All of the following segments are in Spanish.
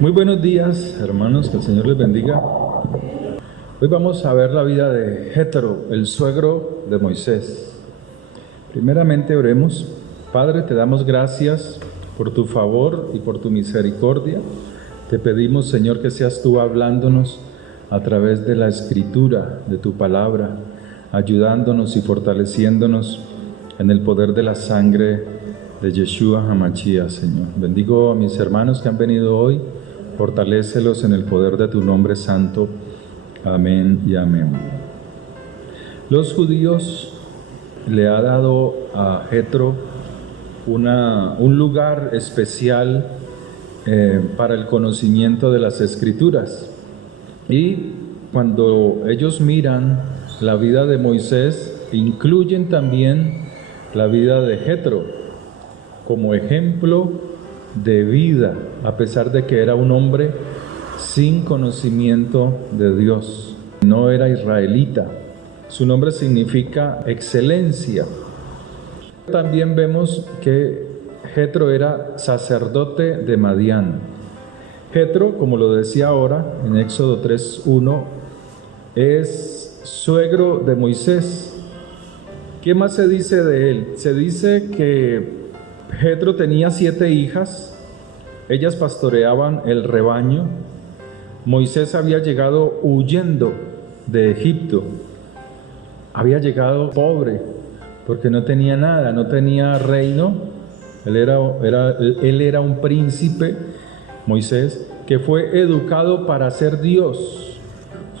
Muy buenos días, hermanos, que el Señor les bendiga. Hoy vamos a ver la vida de Jetro, el suegro de Moisés. Primeramente oremos. Padre, te damos gracias por tu favor y por tu misericordia. Te pedimos, Señor, que seas tú hablándonos a través de la escritura, de tu palabra, ayudándonos y fortaleciéndonos en el poder de la sangre de Yeshua HaMashiach, Señor. Bendigo a mis hermanos que han venido hoy. Fortalécelos en el poder de tu nombre santo. Amén y amén. Los judíos le ha dado a Jetro un lugar especial para el conocimiento de las Escrituras. Y cuando ellos miran la vida de Moisés, incluyen también la vida de Jetro como ejemplo de vida, a pesar de que era un hombre sin conocimiento de Dios. No era israelita. Su nombre significa excelencia. También vemos que Jetro era sacerdote de Madián. Jetro, como lo decía ahora en Éxodo 3:1, es suegro de Moisés. ¿Qué más se dice de él? Se dice que Jetro tenía 7 hijas, ellas pastoreaban el rebaño. Moisés había llegado huyendo de Egipto, había llegado pobre, porque no tenía nada, no tenía reino. Él era un príncipe, Moisés, que fue educado para ser Dios,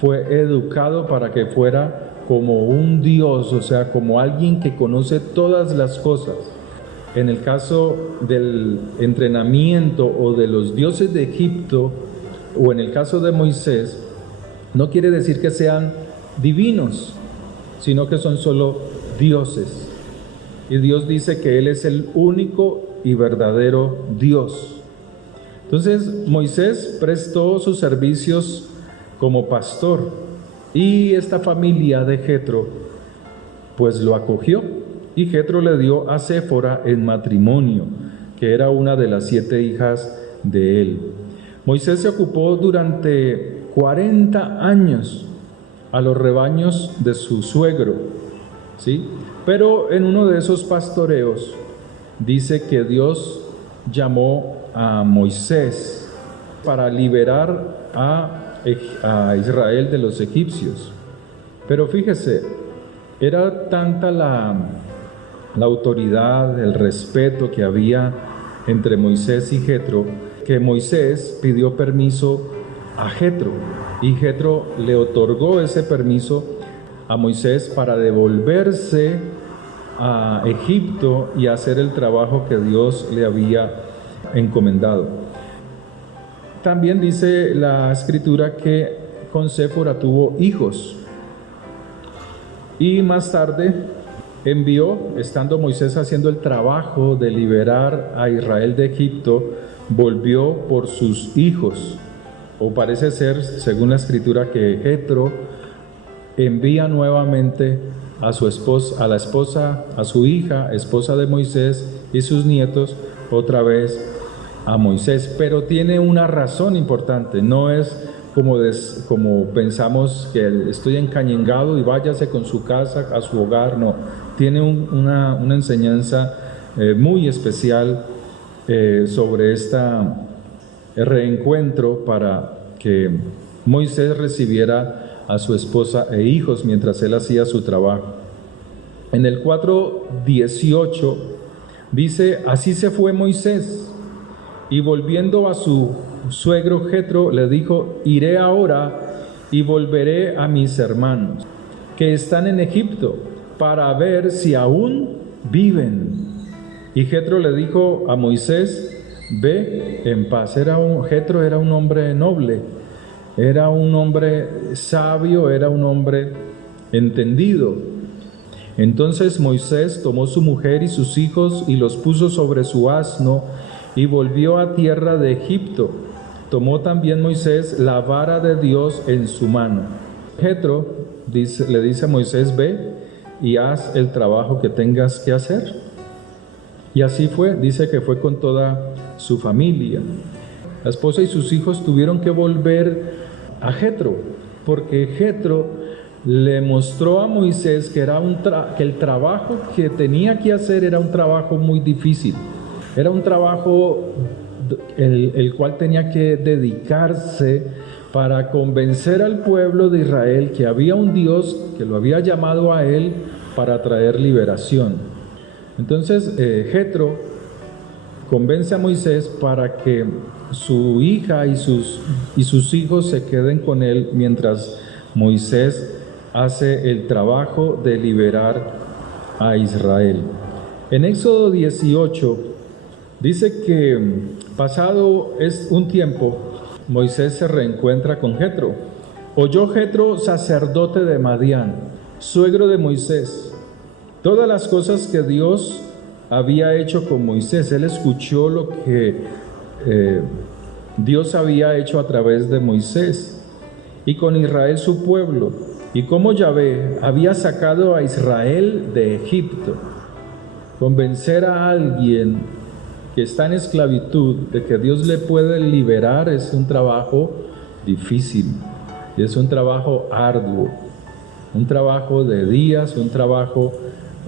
fue educado para que fuera como un Dios, o sea, como alguien que conoce todas las cosas. En el caso del entrenamiento o de los dioses de Egipto, o en el caso de Moisés, no quiere decir que sean divinos, sino que son solo dioses. Y Dios dice que Él es el único y verdadero Dios. Entonces Moisés prestó sus servicios como pastor, y esta familia de Jetro pues lo acogió. Y Jetro le dio a Séfora en matrimonio, que era una de las 7 hijas de él. Moisés se ocupó durante 40 años a los rebaños de su suegro, ¿sí? Pero en uno de esos pastoreos dice que Dios llamó a Moisés para liberar a Israel de los egipcios. Pero fíjese, era tanta la autoridad, el respeto que había entre Moisés y Jetro, que Moisés pidió permiso a Jetro, y Jetro le otorgó ese permiso a Moisés para devolverse a Egipto y hacer el trabajo que Dios le había encomendado. También dice la escritura que con Séfora tuvo hijos, y más tarde envió, estando Moisés haciendo el trabajo de liberar a Israel de Egipto, volvió por sus hijos. O parece ser, según la escritura, que Jetro envía nuevamente a su esposa, a su hija, esposa de Moisés, y sus nietos, otra vez a Moisés. Pero tiene una razón importante, no es como pensamos que estoy encañengado y váyase con su casa a su hogar, no. Tiene una enseñanza muy especial sobre este reencuentro para que Moisés recibiera a su esposa e hijos mientras él hacía su trabajo. En el 4:18 dice: así se fue Moisés, y volviendo a su suegro Jetro le dijo: iré ahora y volveré a mis hermanos que están en Egipto, para ver si aún viven. Y Jetro le dijo a Moisés: ve en paz. Jetro era un hombre noble, era un hombre sabio, era un hombre entendido. Entonces Moisés tomó su mujer y sus hijos y los puso sobre su asno y volvió a tierra de Egipto. Tomó también Moisés la vara de Dios en su mano. Jetro le dice a Moisés: ve y haz el trabajo que tengas que hacer. Y así fue, dice que fue con toda su familia. la esposa y sus hijos tuvieron que volver a Jetro, porque Jetro le mostró a Moisés que, que el trabajo que tenía que hacer era un trabajo muy difícil, era un trabajo el cual tenía que dedicarse para convencer al pueblo de Israel que había un Dios que lo había llamado a él para traer liberación. Entonces Jetro convence a Moisés para que su hija y sus hijos se queden con él mientras Moisés hace el trabajo de liberar a Israel. En Éxodo 18 dice que pasado es un tiempo, Moisés se reencuentra con Jetro. Oyó Jetro, sacerdote de Madián, suegro de Moisés, todas las cosas que Dios había hecho con Moisés. Él escuchó lo que Dios había hecho a través de Moisés y con Israel su pueblo, y cómo Yahvé había sacado a Israel de Egipto. Convencer a alguien que está en esclavitud de que Dios le puede liberar es un trabajo difícil, y es un trabajo arduo, un trabajo de días, un trabajo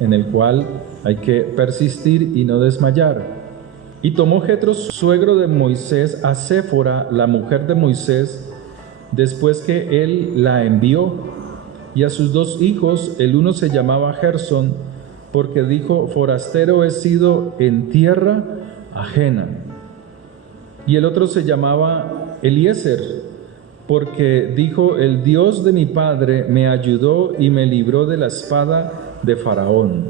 en el cual hay que persistir y no desmayar. Y tomó Jetro, suegro de Moisés, a Séfora, la mujer de Moisés, después que él la envió, y a sus 2 hijos. El uno se llamaba Gersón, porque dijo: forastero he sido en tierra ajena. Y el otro se llamaba Eliezer, porque dijo: el Dios de mi padre me ayudó y me libró de la espada de Faraón.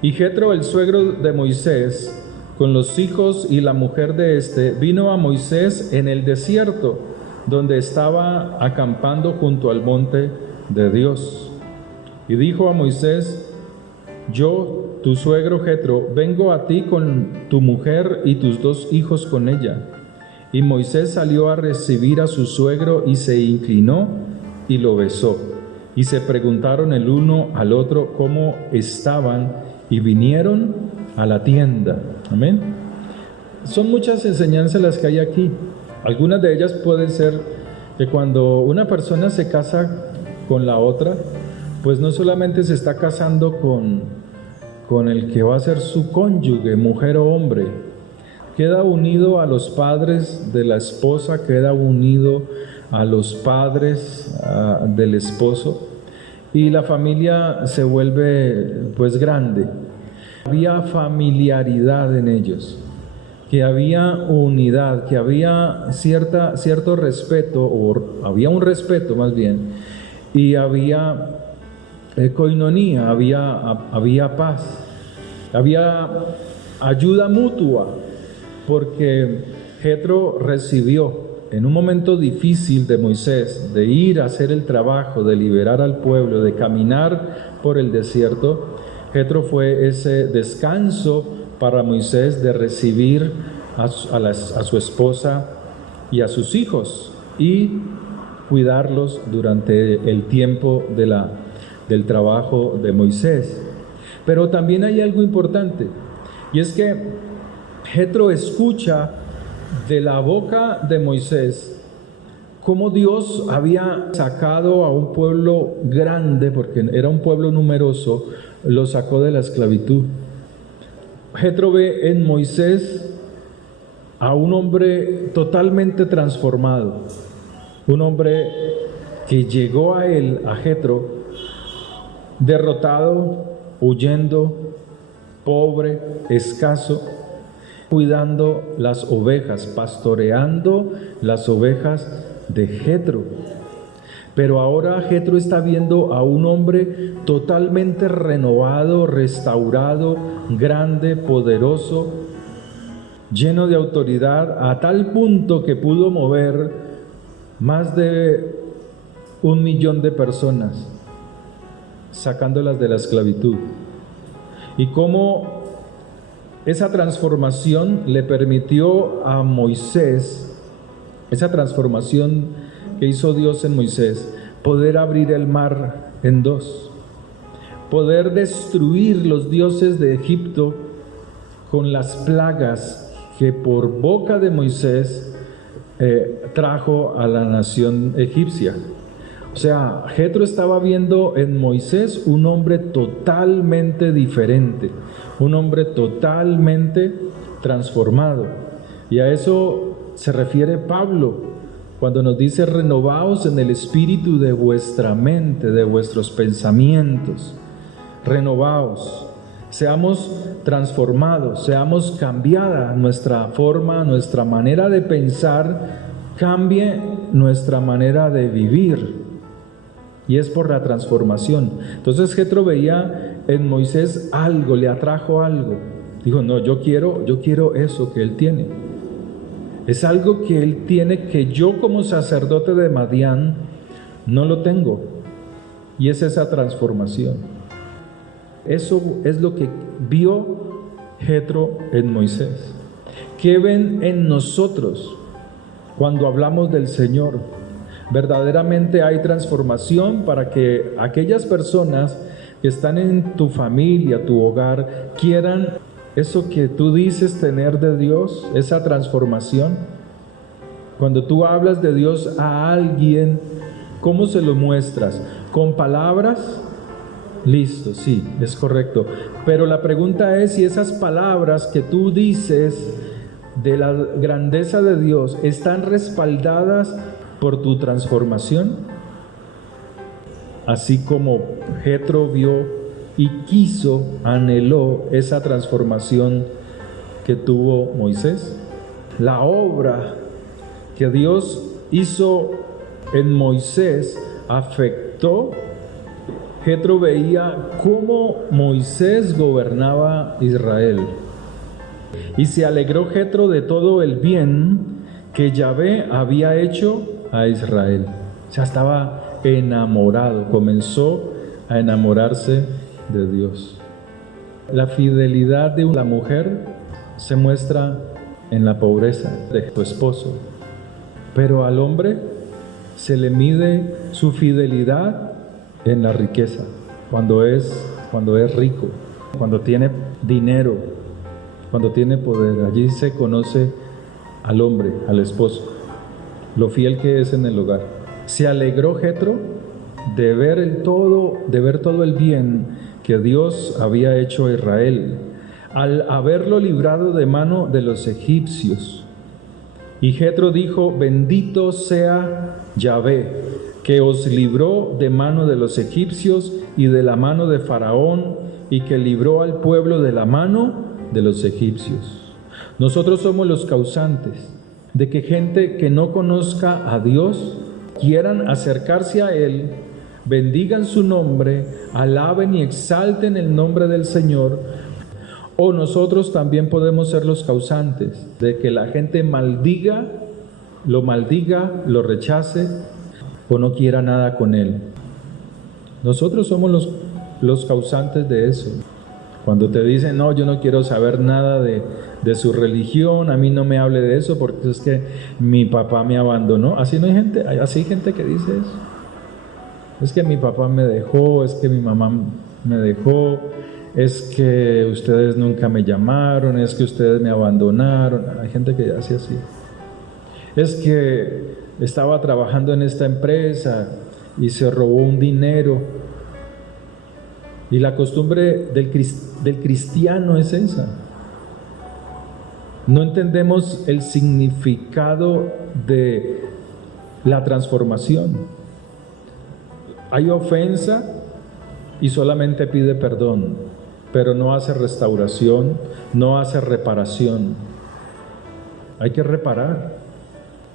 Y Jetro, el suegro de Moisés, con los hijos y la mujer de éste, vino a Moisés en el desierto, donde estaba acampando junto al monte de Dios. Y dijo a Moisés: yo, tu suegro Jetro, vengo a ti con tu mujer y tus 2 hijos con ella. Y Moisés salió a recibir a su suegro y se inclinó y lo besó. Y se preguntaron el uno al otro cómo estaban, y vinieron a la tienda. Amén. Son muchas enseñanzas las que hay aquí. Algunas de ellas pueden ser que cuando una persona se casa con la otra, pues no solamente se está casando con el que va a ser su cónyuge, mujer o hombre, queda unido a los padres de la esposa, queda unido a los padres del esposo, y la familia se vuelve pues grande. Había familiaridad en ellos, que había unidad, que había cierto respeto, o había un respeto más bien, y había coinonía, había paz, había ayuda mutua, porque Jetro recibió en un momento difícil de Moisés, de ir a hacer el trabajo, de liberar al pueblo, de caminar por el desierto. Jetro fue ese descanso para Moisés de recibir a su esposa y a sus hijos y cuidarlos durante el tiempo del trabajo de Moisés. Pero también hay algo importante, y es que Jetro escucha de la boca de Moisés cómo Dios había sacado a un pueblo grande, porque era un pueblo numeroso, lo sacó de la esclavitud. Jetro ve en Moisés a un hombre totalmente transformado, un hombre que llegó a él, a Jetro, derrotado, huyendo, pobre, escaso, cuidando las ovejas, pastoreando las ovejas de Jetro. Pero ahora Jetro está viendo a un hombre totalmente renovado, restaurado, grande, poderoso, lleno de autoridad, a tal punto que pudo mover más de 1 millón de personas, sacándolas de la esclavitud. Y cómo esa transformación le permitió a Moisés, esa transformación que hizo Dios en Moisés, poder abrir el mar en 2, poder destruir los dioses de Egipto con las plagas que por boca de Moisés trajo a la nación egipcia. O sea, Jetro estaba viendo en Moisés un hombre totalmente diferente, un hombre totalmente transformado. Y a eso se refiere Pablo cuando nos dice: renovaos en el espíritu de vuestra mente, de vuestros pensamientos. Renovaos, seamos transformados, seamos cambiada nuestra forma, nuestra manera de pensar, cambie nuestra manera de vivir. Y es por la transformación. Entonces Jetro veía en Moisés algo, le atrajo algo. Dijo: no, yo quiero eso que él tiene. Es algo que él tiene que yo como sacerdote de Madián no lo tengo. Y es esa transformación. Eso es lo que vio Jetro en Moisés. ¿Qué ven en nosotros cuando hablamos del Señor? Verdaderamente hay transformación para que aquellas personas que están en tu familia, tu hogar, quieran eso que tú dices tener de Dios, esa transformación. Cuando tú hablas de Dios a alguien, ¿cómo se lo muestras? ¿Con palabras? Listo, sí, es correcto. Pero la pregunta es si esas palabras que tú dices de la grandeza de Dios están respaldadas por tu transformación. Así como Jetro vio y quiso, anheló esa transformación que tuvo Moisés. La obra que Dios hizo en Moisés afectó. Jetro veía cómo Moisés gobernaba Israel. Y se alegró Jetro de todo el bien que Yahvé había hecho a Israel. O sea, estaba enamorado, comenzó a enamorarse de Dios. La fidelidad de la mujer se muestra en la pobreza de tu esposo, pero al hombre se le mide su fidelidad en la riqueza, cuando es rico, cuando tiene dinero, cuando tiene poder. Allí se conoce al hombre, al esposo, lo fiel que es en el hogar. Se alegró Jetro de ver todo el bien que Dios había hecho a Israel, al haberlo librado de mano de los egipcios. Y Jetro dijo: bendito sea Yahvé, que os libró de mano de los egipcios y de la mano de Faraón, y que libró al pueblo de la mano de los egipcios. Nosotros somos los causantes de que gente que no conozca a Dios quieran acercarse a Él, bendigan su nombre, alaben y exalten el nombre del Señor. O nosotros también podemos ser los causantes de que la gente maldiga, lo rechace o no quiera nada con Él. Nosotros somos los causantes de eso. Cuando te dicen: no, yo no quiero saber nada de su religión, a mí no me hable de eso porque es que mi papá me abandonó. Así no hay gente, así hay gente que dice eso. Es que mi papá me dejó, es que mi mamá me dejó, es que ustedes nunca me llamaron, es que ustedes me abandonaron. Hay gente que hace así. Es que estaba trabajando en esta empresa y se robó un dinero. Y la costumbre del cristiano es esa. No entendemos el significado de la transformación. Hay ofensa y solamente pide perdón, pero no hace restauración, no hace reparación. Hay que reparar.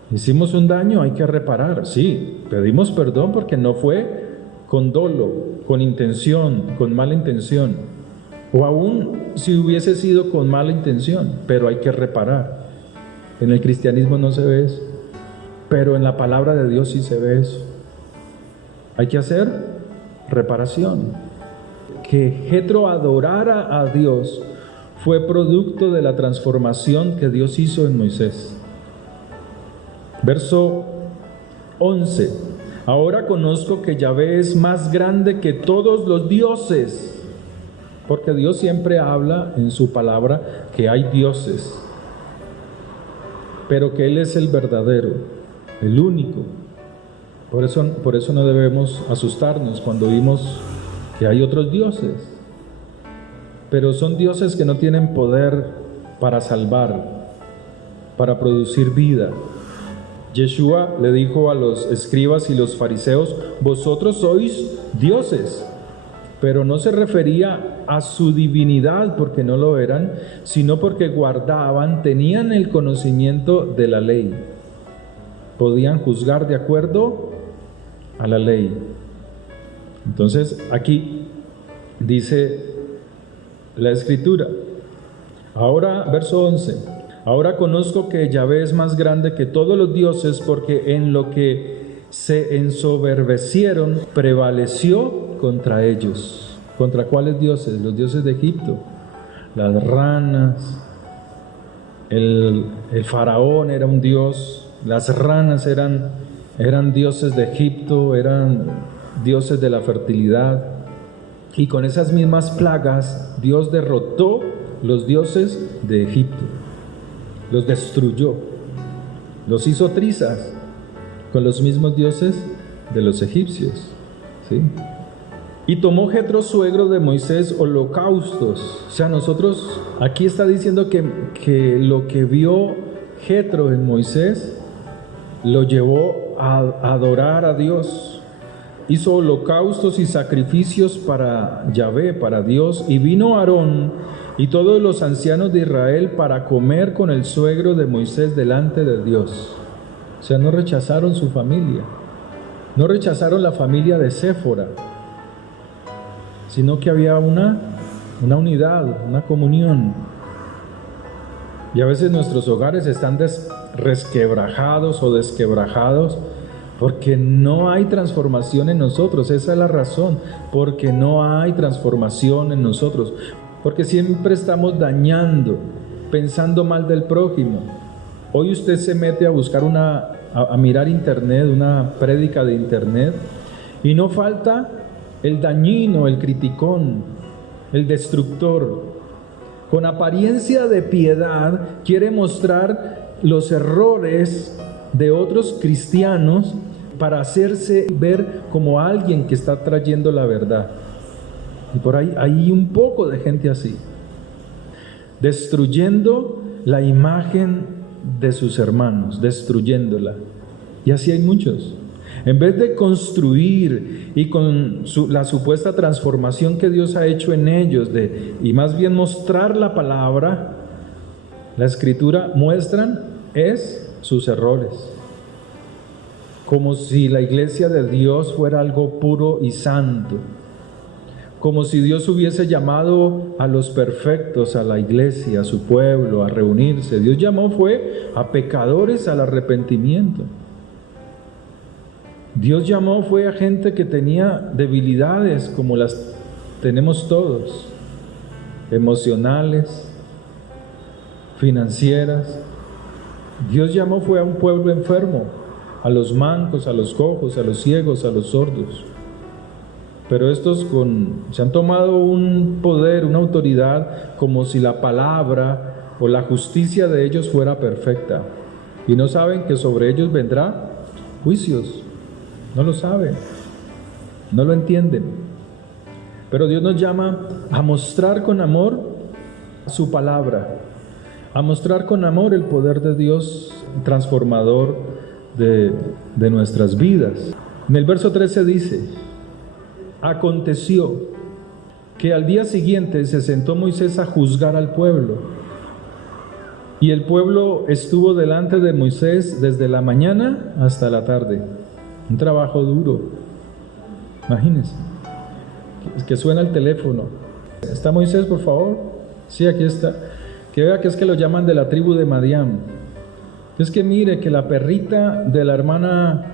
Hicimos un daño, hay que reparar. Sí, pedimos perdón porque no fue con dolo, con intención, con mala intención, o aún si hubiese sido con mala intención, pero hay que reparar. En el cristianismo no se ve eso, pero en la palabra de Dios sí se ve eso. Hay que hacer reparación. Que Jetro adorara a Dios fue producto de la transformación que Dios hizo en Moisés. Verso 11. Ahora conozco que Yahvé es más grande que todos los dioses, porque Dios siempre habla en su palabra que hay dioses. pero que Él es el verdadero, el único. Por eso no debemos asustarnos cuando vimos que hay otros dioses, pero son dioses que no tienen poder para salvar, para producir vida. Yeshua le dijo a los escribas y los fariseos: vosotros sois dioses, pero no se refería a su divinidad porque no lo eran, sino porque tenían el conocimiento de la ley, podían juzgar de acuerdo a la ley. Entonces aquí dice la Escritura, ahora verso 11, ahora conozco que Yahvé es más grande que todos los dioses, porque en lo que se ensoberbecieron prevaleció contra ellos. ¿Contra cuáles dioses? Los dioses de Egipto, las ranas, el faraón era un dios, las ranas eran dioses de Egipto, eran dioses de la fertilidad, y con esas mismas plagas Dios derrotó los dioses de Egipto, los destruyó, los hizo trizas con los mismos dioses de los egipcios, ¿sí? Y tomó Jetro, suegro de Moisés, holocaustos. O sea, nosotros, aquí está diciendo que lo que vio Jetro en Moisés lo llevó a adorar a Dios. Hizo holocaustos y sacrificios para Yahvé, para Dios, y vino Aarón y todos los ancianos de Israel para comer con el suegro de Moisés delante de Dios. O sea, no rechazaron su familia, no rechazaron la familia de Séfora, sino que había una unidad, una comunión. Y a veces nuestros hogares están resquebrajados o desquebrajados porque no hay transformación en nosotros. Esa es la razón, porque no hay transformación en nosotros, porque siempre estamos dañando, pensando mal del prójimo. Hoy usted se mete a buscar a mirar internet, una prédica de internet, y no falta el dañino, el criticón, el destructor. Con apariencia de piedad quiere mostrar los errores de otros cristianos para hacerse ver como alguien que está trayendo la verdad. Y por ahí hay un poco de gente así, destruyendo la imagen de sus hermanos, destruyéndola. Y así hay muchos. En vez de construir y con la supuesta transformación que Dios ha hecho en ellos, y más bien mostrar la palabra, la Escritura muestran sus errores. Como si la iglesia de Dios fuera algo puro y santo. Como si Dios hubiese llamado a los perfectos, a la iglesia, a su pueblo, a reunirse. Dios llamó fue a pecadores al arrepentimiento. Dios llamó fue a gente que tenía debilidades como las tenemos todos, emocionales, financieras. Dios llamó fue a un pueblo enfermo, a los mancos, a los cojos, a los ciegos, a los sordos. Pero estos se han tomado un poder, una autoridad, como si la palabra o la justicia de ellos fuera perfecta. Y no saben que sobre ellos vendrá juicios. No lo saben, no lo entienden. Pero Dios nos llama a mostrar con amor su palabra, a mostrar con amor el poder de Dios transformador de nuestras vidas. En el verso 13 dice: aconteció que al día siguiente se sentó Moisés a juzgar al pueblo, y el pueblo estuvo delante de Moisés desde la mañana hasta la tarde. Un trabajo duro. Imagínense que suena el teléfono. ¿Está Moisés, por favor? Sí, aquí está. Que vea que es que lo llaman de la tribu de Madián. Es que mire que la perrita de la hermana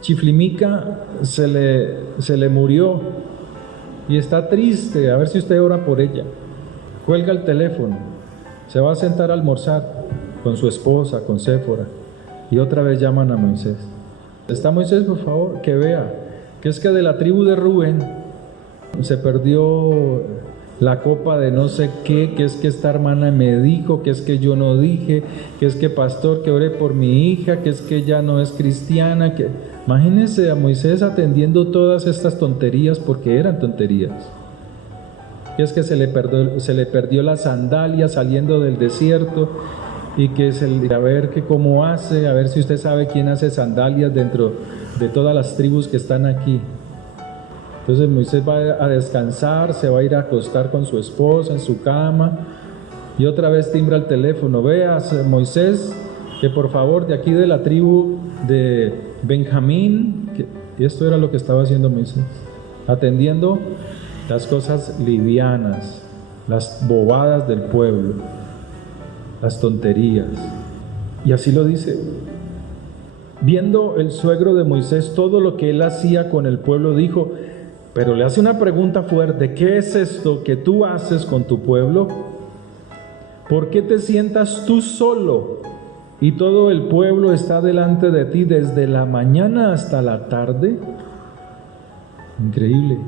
Chiflimica se le murió y está triste. A ver si usted ora por ella. Cuelga el teléfono, se va a sentar a almorzar con su esposa, con Séfora, y otra vez llaman a Moisés. ¿Está Moisés, por favor? Que vea que es que de la tribu de Rubén se perdió la copa de no sé qué, que es que esta hermana me dijo, que es que yo no dije, que es que pastor, que ore por mi hija, que es que ella no es cristiana, que... Imagínense a Moisés atendiendo todas estas tonterías porque eran tonterías. Que es que se le perdió la sandalia saliendo del desierto y que a ver que cómo hace, a ver si usted sabe quién hace sandalias dentro de todas las tribus que están aquí. Entonces Moisés va a descansar, se va a ir a acostar con su esposa en su cama y otra vez timbra el teléfono. Veas, Moisés, que por favor de aquí de la tribu de Benjamín, y esto era lo que estaba haciendo Moisés, atendiendo las cosas livianas, las bobadas del pueblo, las tonterías. Y así lo dice. Viendo el suegro de Moisés todo lo que él hacía con el pueblo, dijo, pero le hace una pregunta fuerte: ¿qué es esto que tú haces con tu pueblo? ¿Por qué te sientas tú solo y todo el pueblo está delante de ti desde la mañana hasta la tarde? Increíble.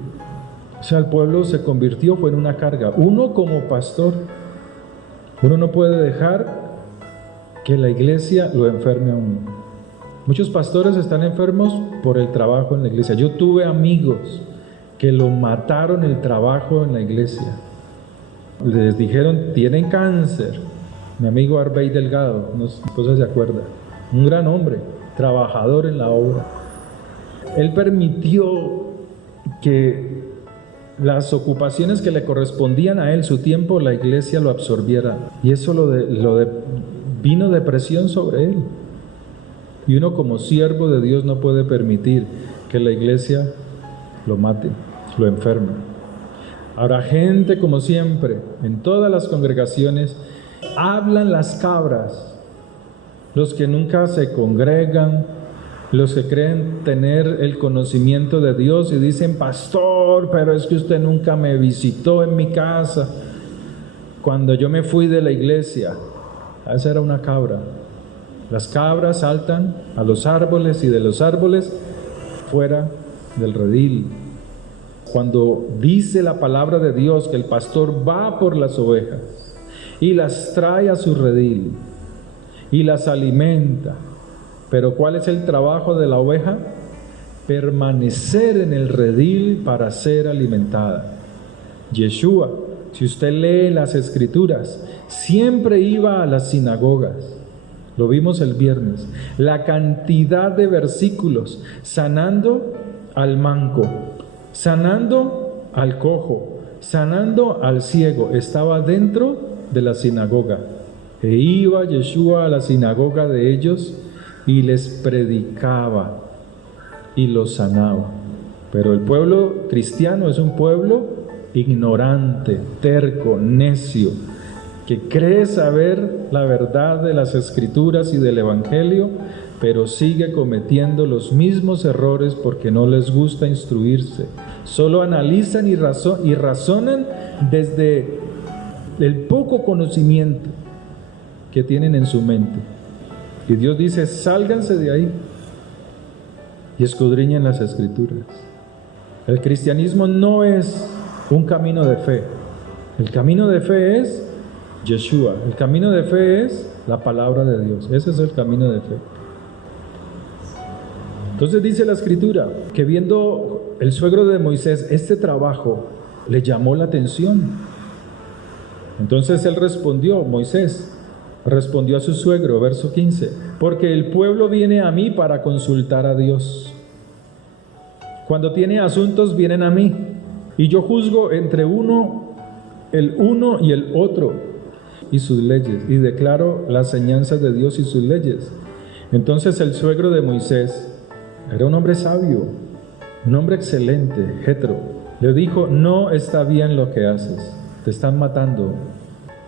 O sea, el pueblo se convirtió, fue en una carga. Uno como pastor, uno no puede dejar que la iglesia lo enferme a uno. Muchos pastores están enfermos por el trabajo en la iglesia. Yo tuve amigos que lo mataron el trabajo en la iglesia. Les dijeron, tienen cáncer. Mi amigo Arbey Delgado, mi esposa se acuerda, un gran hombre, trabajador en la obra. Él permitió que las ocupaciones que le correspondían a él, su tiempo, la iglesia lo absorbiera. Y eso vino depresión sobre él. Y uno como siervo de Dios no puede permitir que la iglesia lo mate, lo enferme. Habrá gente, como siempre, en todas las congregaciones, hablan las cabras, los que nunca se congregan, los que creen tener el conocimiento de Dios y dicen, pastor, pero es que usted nunca me visitó en mi casa cuando yo me fui de la iglesia. Esa era una cabra. Las cabras saltan a los árboles y de los árboles fuera del redil. Cuando dice la palabra de Dios que el pastor va por las ovejas y las trae a su redil y las alimenta, pero ¿cuál es el trabajo de la oveja? Permanecer en el redil para ser alimentada. Yeshua, si usted lee las escrituras, siempre iba a las sinagogas. Lo vimos el viernes. La cantidad de versículos sanando al manco, sanando al cojo, sanando al ciego, estaba dentro de la sinagoga. E iba Yeshua a la sinagoga de ellos y les predicaba y los sanaba. Pero el pueblo cristiano es un pueblo ignorante, terco, necio, que cree saber la verdad de las Escrituras y del Evangelio, pero sigue cometiendo los mismos errores porque no les gusta instruirse. Solo analizan y razonan desde el poco conocimiento que tienen en su mente. Y Dios dice, sálganse de ahí y escudriñen las Escrituras. El cristianismo no es un camino de fe. El camino de fe es Yeshua. El camino de fe es la palabra de Dios. Ese es el camino de fe. Entonces dice la Escritura que viendo el suegro de Moisés este trabajo, le llamó la atención. Entonces él respondió, Moisés respondió a su suegro, verso 15, porque el pueblo viene a mí para consultar a Dios. Cuando tiene asuntos vienen a mí, y yo juzgo entre el uno y el otro y sus leyes, y declaro las enseñanzas de Dios y sus leyes. Entonces el suegro de Moisés era un hombre sabio, un hombre excelente, Jetro, le dijo, no está bien lo que haces, te están matando.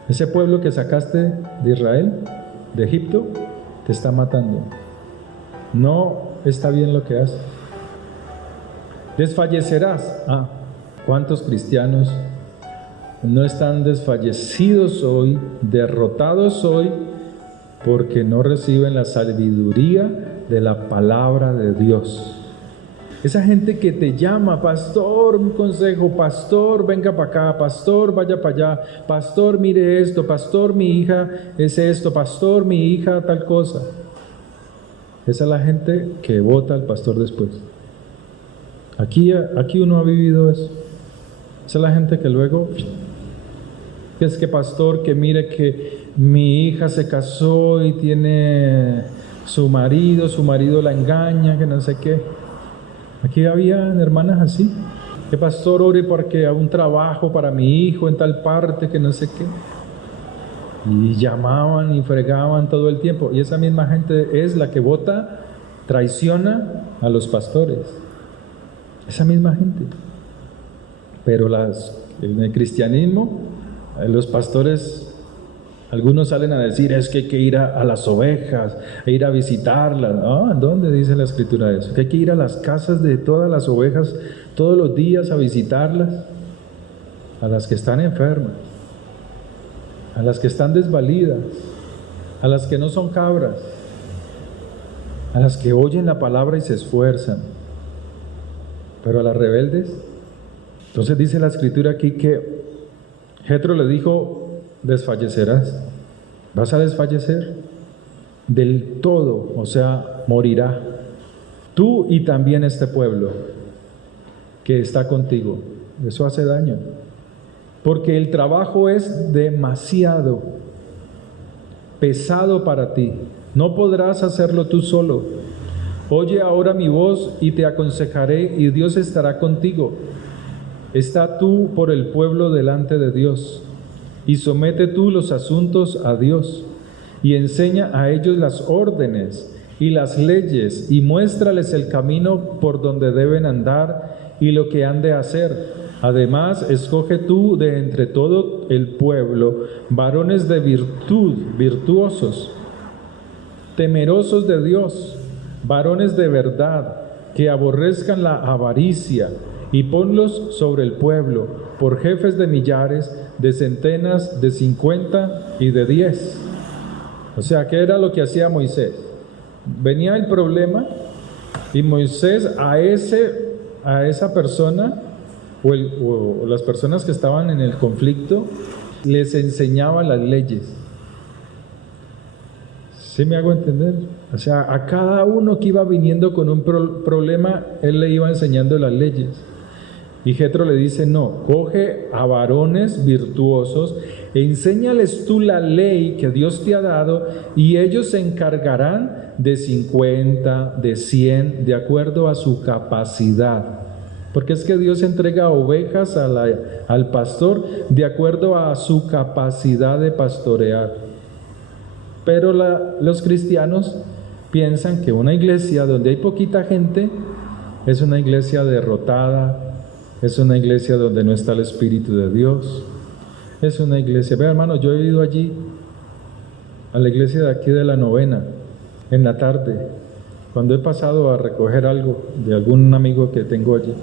Ese pueblo que sacaste de Israel, de Egipto, te está matando. No está bien lo que haces. Desfallecerás. ¿Cuántos cristianos no están desfallecidos hoy, derrotados hoy, porque no reciben la sabiduría de la palabra de Dios? Esa gente que te llama, pastor, un consejo, pastor, venga para acá, pastor, vaya para allá, pastor, mire esto, pastor, mi hija es esto, pastor, mi hija tal cosa. Esa es la gente que vota al pastor después. Aquí uno ha vivido eso. Esa es la gente que luego, es que pastor, que mire que mi hija se casó y tiene su marido la engaña, que no sé qué. Aquí habían hermanas así, que pastor ore porque a un trabajo para mi hijo en tal parte, que no sé qué. Y llamaban y fregaban todo el tiempo. Y esa misma gente es la que vota, traiciona a los pastores. Esa misma gente. Pero en el cristianismo, los pastores, algunos salen a decir, es que hay que ir a las ovejas, ir a visitarlas. ¿Dónde dice la Escritura eso? Que hay que ir a las casas de todas las ovejas todos los días a visitarlas, a las que están enfermas, a las que están desvalidas, a las que no son cabras, a las que oyen la palabra y se esfuerzan, pero a las rebeldes. Entonces dice la Escritura aquí que Jetro le dijo, desfallecerás, vas a desfallecer del todo, o sea, morirá, tú y también este pueblo que está contigo. Eso hace daño, porque el trabajo es demasiado pesado para ti, no podrás hacerlo tú solo. Oye ahora mi voz y te aconsejaré, y Dios estará contigo. Está tú por el pueblo delante de Dios, y somete tú los asuntos a Dios, y enseña a ellos las órdenes y las leyes, y muéstrales el camino por donde deben andar y lo que han de hacer. Además, escoge tú de entre todo el pueblo varones de virtud, virtuosos, temerosos de Dios, varones de verdad, que aborrezcan la avaricia, y ponlos sobre el pueblo, por jefes de millares, de centenas, de 50 y de 10. O sea, ¿qué era lo que hacía Moisés? Venía el problema y Moisés a esa persona o las personas que estaban en el conflicto les enseñaba las leyes. ¿Sí me hago entender? O sea, a cada uno que iba viniendo con un problema, él le iba enseñando las leyes. Y Jetro le dice, no, coge a varones virtuosos, enséñales tú la ley que Dios te ha dado, y ellos se encargarán de 50, de 100, de acuerdo a su capacidad. Porque es que Dios entrega ovejas al pastor de acuerdo a su capacidad de pastorear. Pero los cristianos piensan que una iglesia donde hay poquita gente es una iglesia derrotada, es una iglesia donde no está el Espíritu de Dios, es una iglesia... Vea, hermano, yo he ido allí, a la iglesia de aquí de la Novena, en la tarde, cuando he pasado a recoger algo de algún amigo que tengo allí.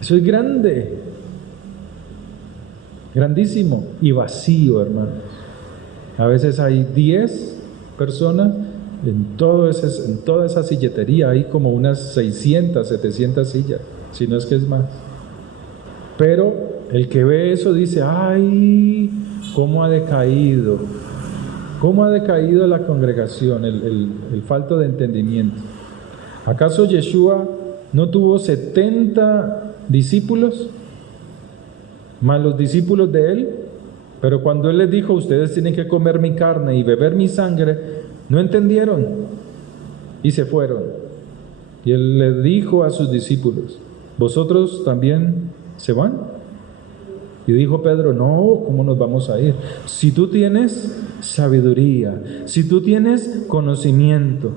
Eso es grande, grandísimo y vacío, hermanos. A veces hay 10 personas en toda esa silletería, hay como unas 600, 700 sillas, si no es que es más. Pero el que ve eso dice, ¡ay! ¿Cómo ha decaído? ¿Cómo ha decaído la congregación? El falto de entendimiento. ¿Acaso Yeshua no tuvo 70 discípulos? Más los discípulos de él. Pero cuando él les dijo, ustedes tienen que comer mi carne y beber mi sangre, no entendieron y se fueron. Y él le dijo a sus discípulos, ¿vosotros también se van? Y dijo Pedro, no, ¿cómo nos vamos a ir? Si tú tienes sabiduría, si tú tienes conocimiento,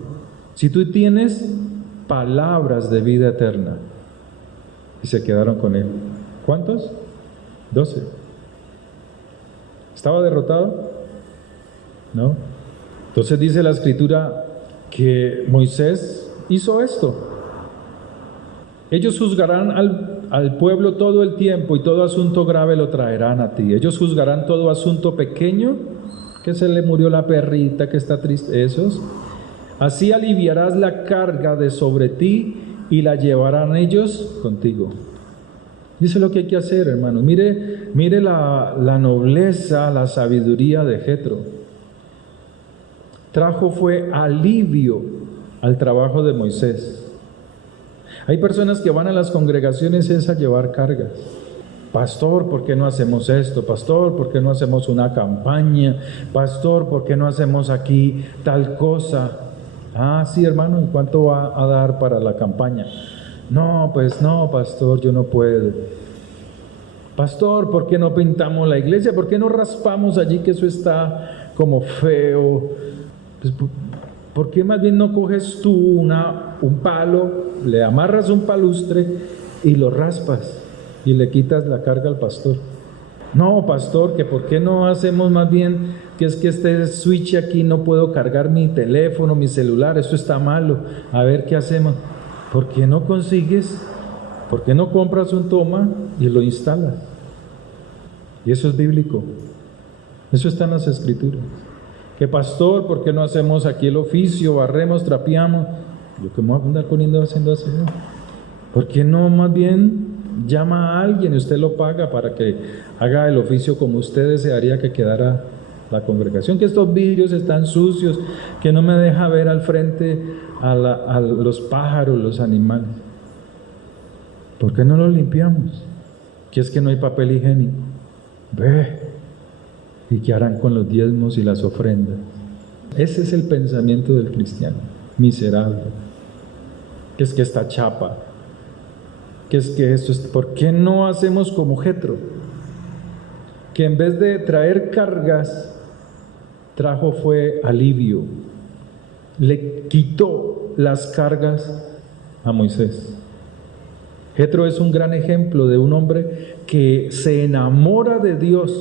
si tú tienes palabras de vida eterna. Y se quedaron con él. ¿Cuántos? 12. ¿Estaba derrotado? No. Entonces dice la Escritura que Moisés hizo esto. Ellos juzgarán al pueblo todo el tiempo, y todo asunto grave lo traerán a ti. Ellos juzgarán todo asunto pequeño, que se le murió la perrita, que está triste, esos. Así aliviarás la carga de sobre ti, y la llevarán ellos contigo. Y eso es lo que hay que hacer, hermanos. Mire la nobleza, la sabiduría de Jetro. Fue alivio al trabajo de Moisés. Hay personas que van a las congregaciones es a llevar cargas. Pastor, ¿por qué no hacemos esto? Pastor, ¿por qué no hacemos una campaña? Pastor, ¿por qué no hacemos aquí tal cosa? Ah, sí, hermano, ¿y cuánto va a dar para la campaña? No, pues no, pastor, yo no puedo. Pastor, ¿por qué no pintamos la iglesia? ¿Por qué no raspamos allí que eso está como feo? Pues, ¿por qué más bien no coges tú un palo, le amarras un palustre y lo raspas y le quitas la carga al pastor? No, pastor, que ¿por qué no hacemos más bien que es que este switch aquí no puedo cargar mi teléfono, mi celular, esto está malo, a ver qué hacemos? ¿Por qué no consigues? ¿Por qué no compras un toma y lo instalas? Y eso es bíblico, eso está en las Escrituras. Que pastor, ¿por qué no hacemos aquí el oficio, barremos, trapeamos? Yo que me voy a andar poniendo haciendo así, ¿no? ¿Por qué no más bien llama a alguien y usted lo paga para que haga el oficio como usted desearía que quedara la congregación? Que estos vidrios están sucios, que no me deja ver al frente a los pájaros, los animales. ¿Por qué no los limpiamos? Que es que no hay papel higiénico. Ve. ¿Y qué harán con los diezmos y las ofrendas? Ese es el pensamiento del cristiano, miserable. Que es que esta chapa, que es que esto es... ¿Por qué no hacemos como Jetro? Que en vez de traer cargas, fue alivio. Le quitó las cargas a Moisés. Jetro es un gran ejemplo de un hombre que se enamora de Dios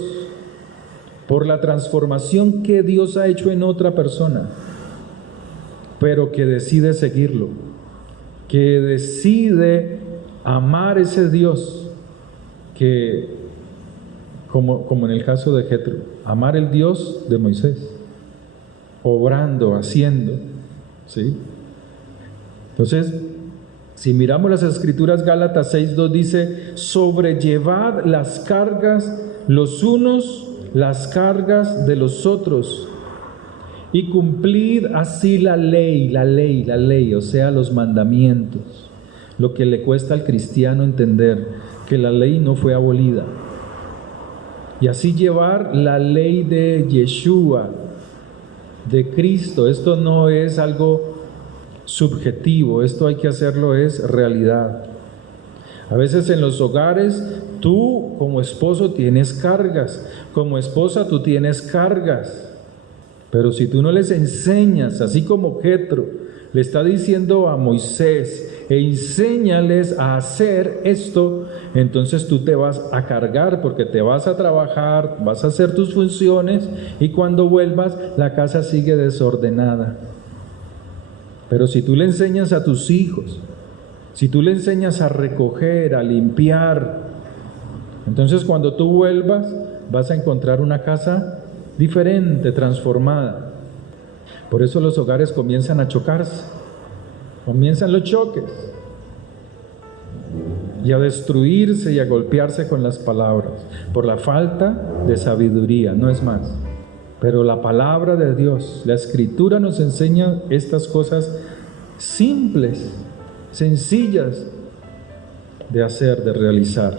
por la transformación que Dios ha hecho en otra persona, pero que decide seguirlo, que decide amar ese Dios, que como en el caso de Jetro, amar el Dios de Moisés, obrando, haciendo, ¿sí? Entonces, si miramos las Escrituras, Gálatas 6:2 dice: sobrellevad las cargas los unos, las cargas de los otros, y cumplid así la ley, o sea, los mandamientos. Lo que le cuesta al cristiano entender que la ley no fue abolida. Y así llevar la ley de Yeshua, de Cristo. Esto no es algo subjetivo, esto hay que hacerlo, es realidad. A veces en los hogares, tú como esposo tienes cargas, como esposa tú tienes cargas, pero si tú no les enseñas, así como Jetro le está diciendo a Moisés, enséñales a hacer esto, entonces tú te vas a cargar porque te vas a trabajar, vas a hacer tus funciones y cuando vuelvas la casa sigue desordenada. Pero si tú le enseñas a tus hijos, si tú le enseñas a recoger, a limpiar, entonces cuando tú vuelvas vas a encontrar una casa diferente, transformada. Por eso los hogares comienzan a chocarse, comienzan los choques y a destruirse y a golpearse con las palabras, por la falta de sabiduría, no es más. Pero la palabra de Dios, la Escritura nos enseña estas cosas simples, sencillas de hacer, de realizar.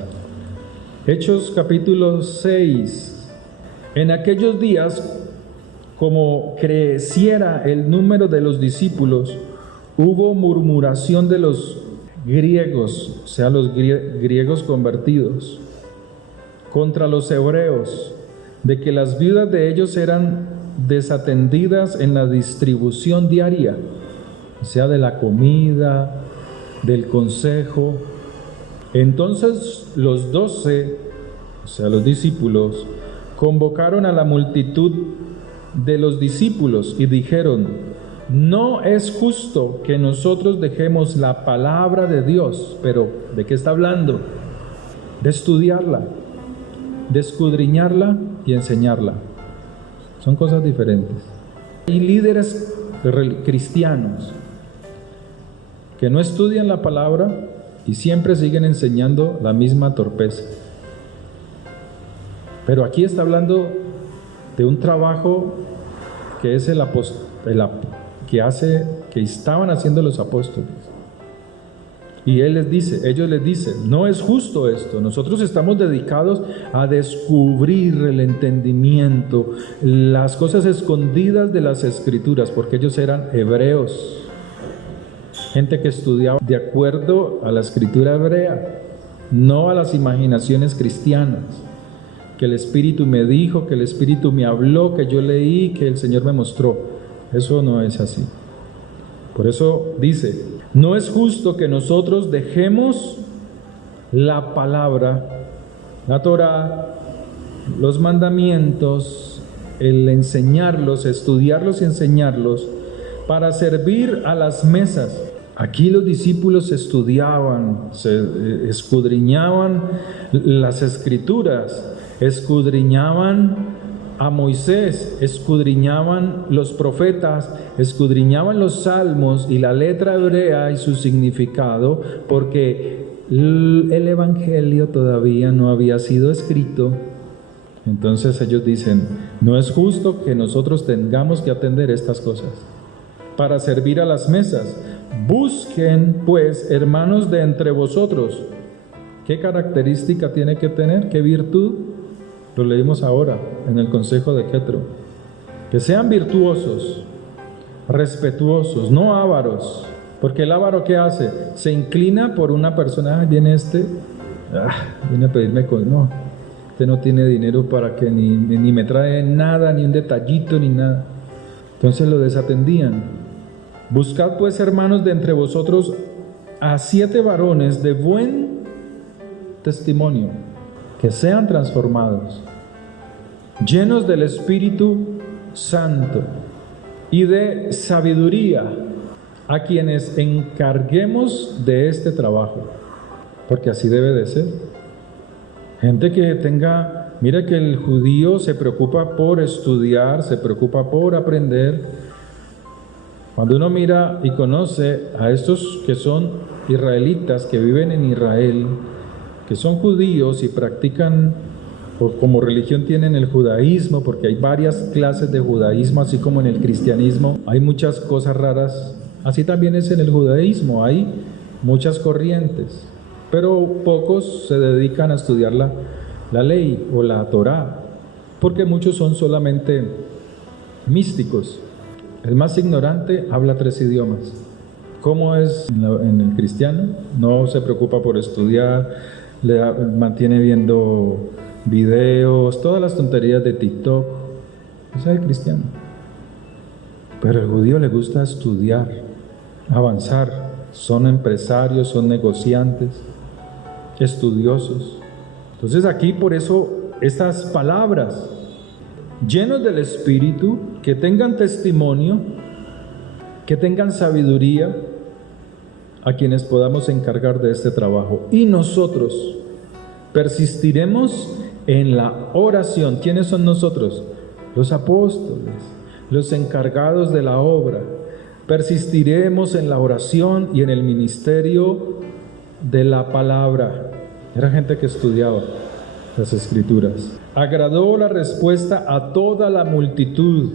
Hechos capítulo 6. En aquellos días, como creciera el número de los discípulos, hubo murmuración de los griegos, o sea, los griegos convertidos, contra los hebreos, de que las viudas de ellos eran desatendidas en la distribución diaria, o sea, de la comida, del consejo. Entonces los 12, o sea, los discípulos, convocaron a la multitud de los discípulos y dijeron: no es justo que nosotros dejemos la palabra de Dios. Pero ¿de qué está hablando? De estudiarla, de escudriñarla y enseñarla. Son cosas diferentes. Y líderes cristianos que no estudian la palabra y siempre siguen enseñando la misma torpeza. Pero aquí está hablando de un trabajo que es que estaban haciendo los apóstoles. Y ellos les dicen, no es justo esto, nosotros estamos dedicados a descubrir el entendimiento, las cosas escondidas de las Escrituras, porque ellos eran hebreos, gente que estudiaba de acuerdo a la Escritura hebrea, no a las imaginaciones cristianas, que el Espíritu me dijo, que el Espíritu me habló, que yo leí, que el Señor me mostró. Eso no es así. Por eso dice, no es justo que nosotros dejemos la palabra, la Torá, los mandamientos, el enseñarlos, estudiarlos y enseñarlos para servir a las mesas. Aquí los discípulos estudiaban, escudriñaban las Escrituras, escudriñaban a Moisés, escudriñaban los profetas, escudriñaban los salmos y la letra hebrea y su significado, porque el evangelio todavía no había sido escrito. Entonces ellos dicen, no es justo que nosotros tengamos que atender estas cosas para servir a las mesas. Busquen pues, hermanos, de entre vosotros. ¿Qué característica tiene que tener? ¿Qué virtud? Lo leímos ahora en el consejo de Jetro. Que sean virtuosos, respetuosos, no ávaros. Porque el ávaro, ¿qué hace? Se inclina por una persona. Viene viene a pedirme cosas. No, este no tiene dinero para que ni me trae nada, ni un detallito, ni nada. Entonces lo desatendían. Buscad pues, hermanos, de entre vosotros a 7 varones de buen testimonio, que sean transformados, llenos del Espíritu Santo y de sabiduría, a quienes encarguemos de este trabajo, porque así debe de ser. Gente que tenga, mira que el judío se preocupa por estudiar, se preocupa por aprender. Cuando uno mira y conoce a estos que son israelitas, que viven en Israel, que son judíos y practican, o como religión tienen el judaísmo, porque hay varias clases de judaísmo, así como en el cristianismo hay muchas cosas raras, así también es en el judaísmo, hay muchas corrientes, pero pocos se dedican a estudiar la ley o la Torá, porque muchos son solamente místicos. El más ignorante habla 3 idiomas. ¿Cómo es en el cristiano? No se preocupa por estudiar, mantiene viendo videos, todas las tonterías de TikTok. Ese es el cristiano. Pero al judío le gusta estudiar, avanzar. Son empresarios, son negociantes, estudiosos. Entonces aquí por eso estas palabras, llenos del Espíritu, que tengan testimonio, que tengan sabiduría, a quienes podamos encargar de este trabajo. Y nosotros persistiremos en la oración. ¿Quiénes son nosotros? Los apóstoles, los encargados de la obra. Persistiremos en la oración y en el ministerio de la palabra. Era gente que estudiaba las Escrituras. Agradó la respuesta a toda la multitud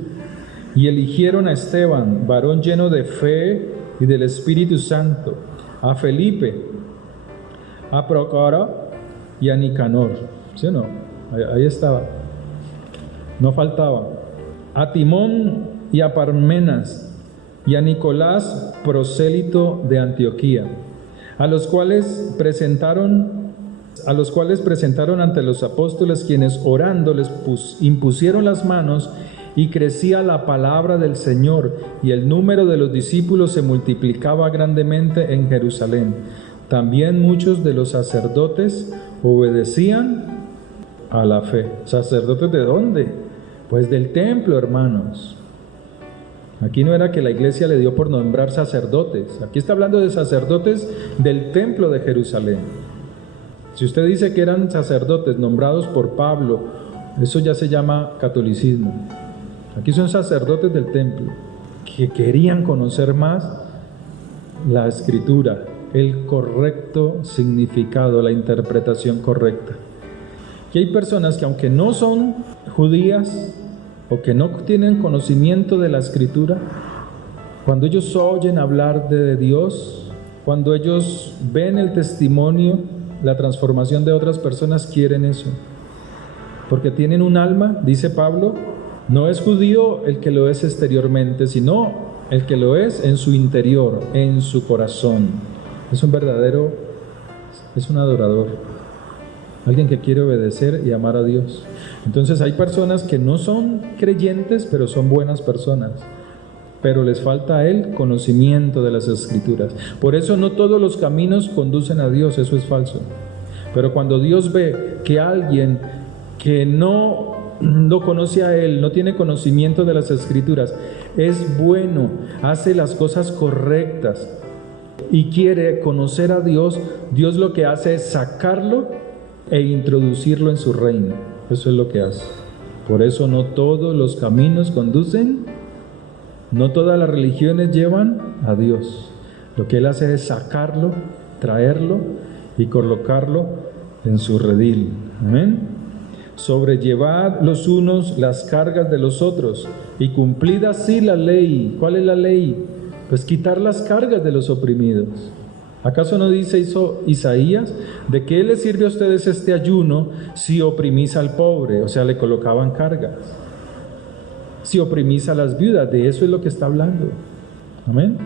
y eligieron a Esteban, varón lleno de fe y del Espíritu Santo, a Felipe, a Prócoro y a Nicanor. ¿Sí o no? Ahí estaba. No faltaba. A Timón y a Parmenas y a Nicolás, prosélito de Antioquía, a los cuales presentaron ante los apóstoles, quienes orando les impusieron las manos, y crecía la palabra del Señor, y el número de los discípulos se multiplicaba grandemente en Jerusalén. También muchos de los sacerdotes obedecían a la fe. ¿Sacerdotes de dónde? Pues del templo, hermanos. Aquí no era que la iglesia le dio por nombrar sacerdotes. Aquí está hablando de sacerdotes del templo de Jerusalén. Si usted dice que eran sacerdotes nombrados por Pablo, eso ya se llama catolicismo. Aquí son sacerdotes del templo que querían conocer más la escritura, el correcto significado, la interpretación correcta. Y hay personas que aunque no son judías o que no tienen conocimiento de la escritura, cuando ellos oyen hablar de Dios, cuando ellos ven el testimonio, la transformación de otras personas, quieren eso. Porque tienen un alma, dice Pablo, no es judío el que lo es exteriormente, sino el que lo es en su interior, en su corazón. Es un verdadero, es un adorador, alguien que quiere obedecer y amar a Dios. Entonces hay personas que no son creyentes, pero son buenas personas, pero les falta el conocimiento de las Escrituras. Por eso no todos los caminos conducen a Dios, eso es falso. Pero cuando Dios ve que alguien que no lo conoce a Él, no tiene conocimiento de las Escrituras, es bueno, hace las cosas correctas y quiere conocer a Dios, Dios lo que hace es sacarlo e introducirlo en su reino. Eso es lo que hace. Por eso no todos los caminos conducen, no todas las religiones llevan a Dios. Lo que Él hace es sacarlo, traerlo y colocarlo en su redil. Amén. Sobrellevad los unos las cargas de los otros y cumplid así la ley. ¿Cuál es la ley? Pues quitar las cargas de los oprimidos. ¿Acaso no dice Isaías? ¿De qué les sirve a ustedes este ayuno si oprimís al pobre? O sea, le colocaban cargas. Si oprimís a las viudas, de eso es lo que está hablando. Amén.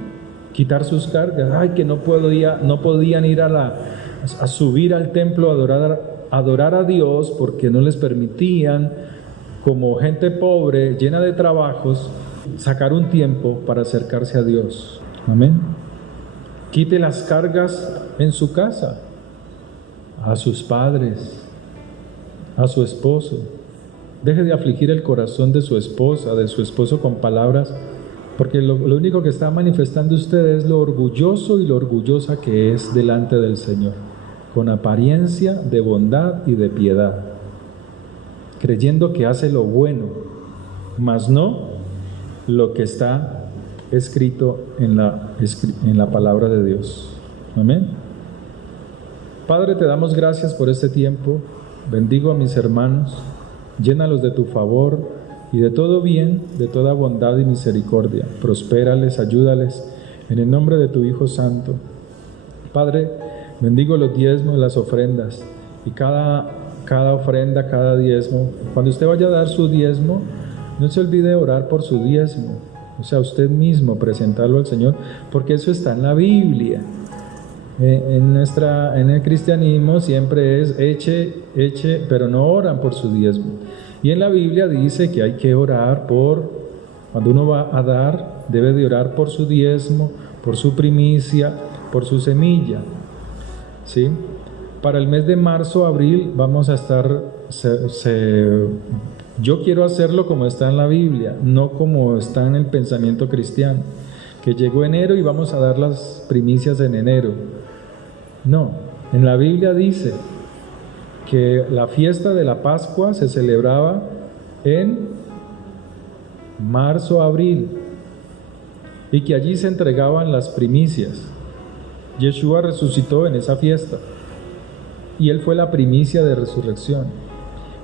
Quitar sus cargas. Ay, que no podían ir a subir al templo a adorar a Dios porque no les permitían, como gente pobre, llena de trabajos, sacar un tiempo para acercarse a Dios. Amén. Quite las cargas en su casa, a sus padres, a su esposo. Deje de afligir el corazón de su esposa, de su esposo con palabras, porque lo único que está manifestando usted es lo orgulloso y lo orgullosa que es delante del Señor, con apariencia de bondad y de piedad, creyendo que hace lo bueno, mas no lo que está escrito en la palabra de Dios. Amén. Padre, te damos gracias por este tiempo. Bendigo a mis hermanos, llénalos de tu favor y de todo bien, de toda bondad y misericordia. Prospérales, ayúdales, en el nombre de tu Hijo Santo. Padre, bendigo los diezmos, las ofrendas, y cada ofrenda, cada diezmo. Cuando usted vaya a dar su diezmo, no se olvide de orar por su diezmo. O sea, usted mismo presentarlo al Señor, porque eso está en la Biblia. En el cristianismo siempre es eche, pero no oran por su diezmo. Y en la Biblia dice que hay que orar cuando uno va a dar, debe de orar por su diezmo, por su primicia, por su semilla. ¿Sí? Para el mes de marzo, abril, vamos a estar, yo quiero hacerlo como está en la Biblia, no como está en el pensamiento cristiano, que llegó enero y vamos a dar las primicias en enero. No, en la Biblia dice que la fiesta de la Pascua se celebraba en marzo, abril, y que allí se entregaban las primicias. Yeshua resucitó en esa fiesta y Él fue la primicia de resurrección.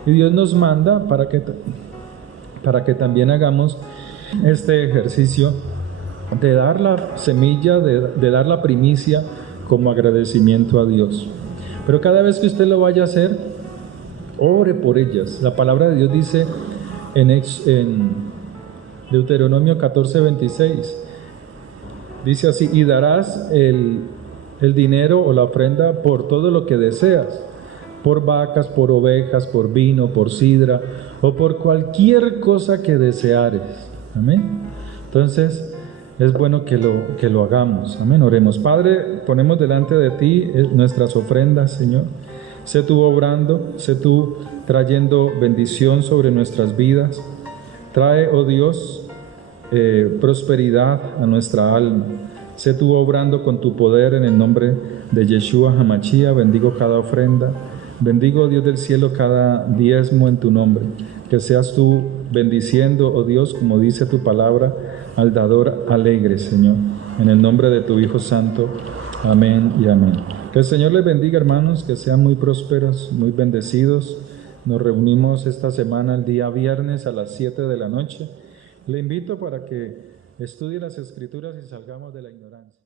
Y Dios nos manda para que también hagamos este ejercicio de dar la semilla, de dar la primicia como agradecimiento a Dios. Pero cada vez que usted lo vaya a hacer, ore por ellas. La palabra de Dios dice en Deuteronomio 14:26, dice así: y darás el dinero o la ofrenda por todo lo que deseas, por vacas, por ovejas, por vino, por sidra, o por cualquier cosa que deseares. Amén. Entonces es bueno que lo hagamos. Amén. Oremos. Padre, ponemos delante de ti nuestras ofrendas, Señor. Sé tú obrando, sé tú trayendo bendición sobre nuestras vidas. Trae, oh Dios, prosperidad a nuestra alma. Sé tú obrando con tu poder en el nombre de Yeshua HaMashiach. Bendigo cada ofrenda. Bendigo, Dios del cielo, cada diezmo en tu nombre. Que seas tú bendiciendo, oh Dios, como dice tu palabra, al dador alegre, Señor. En el nombre de tu Hijo Santo. Amén y amén. Que el Señor les bendiga, hermanos, que sean muy prósperos, muy bendecidos. Nos reunimos esta semana el día viernes a las 7 de la noche. Le invito para que estudie las Escrituras y salgamos de la ignorancia.